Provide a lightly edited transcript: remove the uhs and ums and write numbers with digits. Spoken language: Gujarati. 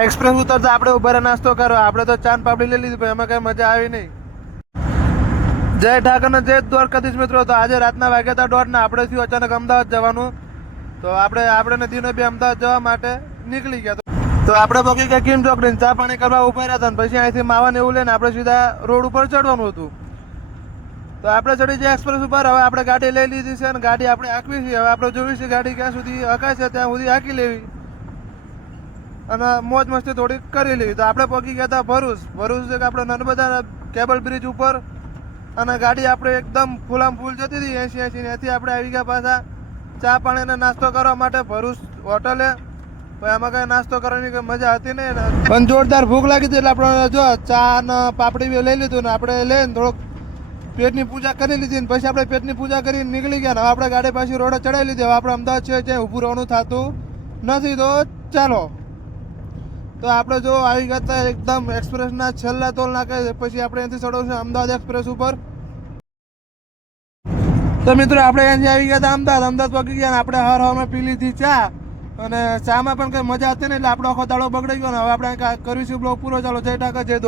એક્સપ્રેસ ઉતરતા આપણે ઉભા નાસ્તો કરો. આપણે તો ચાંદ પાપડી લઈ લીધી, એમાં કઈ મજા આવી નહીં. જય ઠાકર ને જય દ્વારકાધીશ મિત્રો. તો આજે રાતના વાગ્યા હતા 1:30 ને આપણે થયું અચાનક અમદાવાદ જવાનું. તો આપણે નદીનો બી અમદાવાદ જવા માટે નીકળી ગયા. તો આપણે પહોંચી ગયા કિમ ચોકડી, ચા પાણી કરવા ઉભા રહ્યા હતા. પછી અહીંથી માવાને એવું લઈને આપણે સીધા રોડ ઉપર ચડવાનું હતું. તો આપણે ચડી જાય એક્સપ્રેસ ઉપર. હવે આપણે ગાડી લઈ લીધી છે અને ગાડી આપણે હાંકવી છે. હવે આપણે જોવી છે ગાડી ક્યાં સુધી હકાય છે ત્યાં સુધી હાંકી લેવી અને મોજ મસ્તી થોડી કરી લેવી. તો આપણે પહોંચી ગયા હતા ભરૂચ. છે કે આપણે નર્મદા કેબલ બ્રિજ ઉપર અને ગાડી આપણે એકદમ ફૂલામ ફૂલ જતી હતી 80 ને એથી આપણે આવી ગયા પાછા ચા પાણીને નાસ્તો કરવા માટે ભરૂચ હોટલે. એમાં કઈ નાસ્તો કરવાની કઈ મજા હતી નહીં, પણ જોરદાર ભૂખ લાગી હતી એટલે આપણે જો ચા ને પાપડી લઈ લીધું ને આપણે લઈને થોડોક પેટની પૂજા કરી લીધી. ને પછી આપણે પેટની પૂજા કરીને નીકળી ગયા. હવે આપણે ગાડી પાછી રોડે ચડાવી લીધી. હવે આપણે અમદાવાદ છે જ્યાં ઊભું રહેવાનું થતું નથી. તો ચાલો, તો આપણે જો આવી ગયા હતા એકદમ એક્સપ્રેસના છેલ્લા ટોલ નાકે. પછી આપણે અહીંથી ચડવું છે અમદાવાદ એક્સપ્રેસ ઉપર. તો મિત્રો આપણે અહીંથી આવી ગયા હતા અમદાવાદ પહોંચી ગયા. આપણે હવામાં પી લીધી ચા અને ચામાં પણ કઈ મજા હતી ને એટલે આપણો આખો દાડો બગડી ગયો. ને હવે આપણે કર્યું છે બ્લોગ પૂરો. ચાલો, જય ઠાકર જય દ્વારકા.